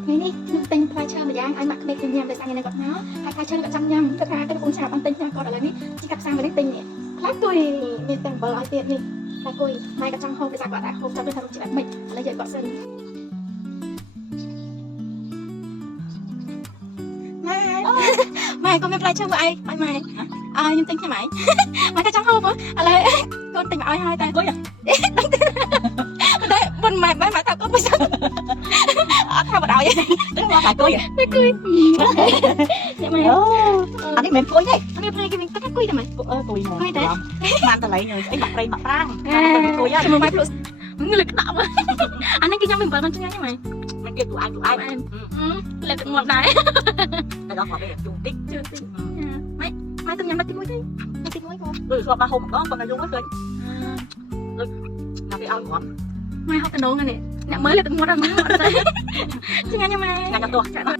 ថ្ងៃនេះខ្ញុំទិញផ្លែឈើម្យ៉ាងឲ្យម៉ាក់ក្មេកញ៉ាំដោយសារថ្ងៃនេះគាត់មកហើយផ្លែឈើគាត់ចង់ញ៉ាំគាត់ថាគាត់កំពុងឆាប់បានទិញផ្លែគាត់ឥឡូវនេះជីកាត់ផ្សារមកនេះទិញនេះផ្លែគួយមានតែអំបិលឲ្យទៀតនេះផ្លែគួយម៉ែគាត់ចង់ហូបដោយសារគាត់អាចហូបចាប់ទៅថារសជាតិមិនឥឡូវយកគាត់សិនម៉ែគាត់មានផ្លែឈើមកឲ្យម៉ែខ្ញុំទិញខ្ញុំម៉ែគាត់ចង់ហូបឥឡូវកូនទិញមកឲ្យហើយតែគួយតែបុនម៉ែថាគាត់មិនអត់ថាបដ ாய் ตึ้งว่าขายกล้วย តែគួយនេះម៉ែ อันนี้เหม็นกล้วยนี่ នេះផ្លែគេវិញតែគួយតែម៉ែ กล้วยหมดมันอะไรเลยไอ้หมักไรหมักปรางกล้วย ចាំមកម៉ែ plus ងលើកដាក់អានេះគេញ៉ាំមិនបើមិនឆ្ងាញ់ទេម៉ែ มันเกี่ยวกับไอ้ตัวไอ้ លើកទឹកងាប់ដែរ แต่เราขอไปจุ่มติ๊ก ជឿតិចម៉ែទៅញ៉ាំទី1ទេទី1គាត់ ชอบมาโฮมก็คนอายุไม่เคยเราไปเอาหัว ម៉ែហត់កណូងនេះអ្នកមើលលើកទឹកងាប់ដល់ម៉ែអត់ទេឆ្ងាញ់ម៉ែ งานตัว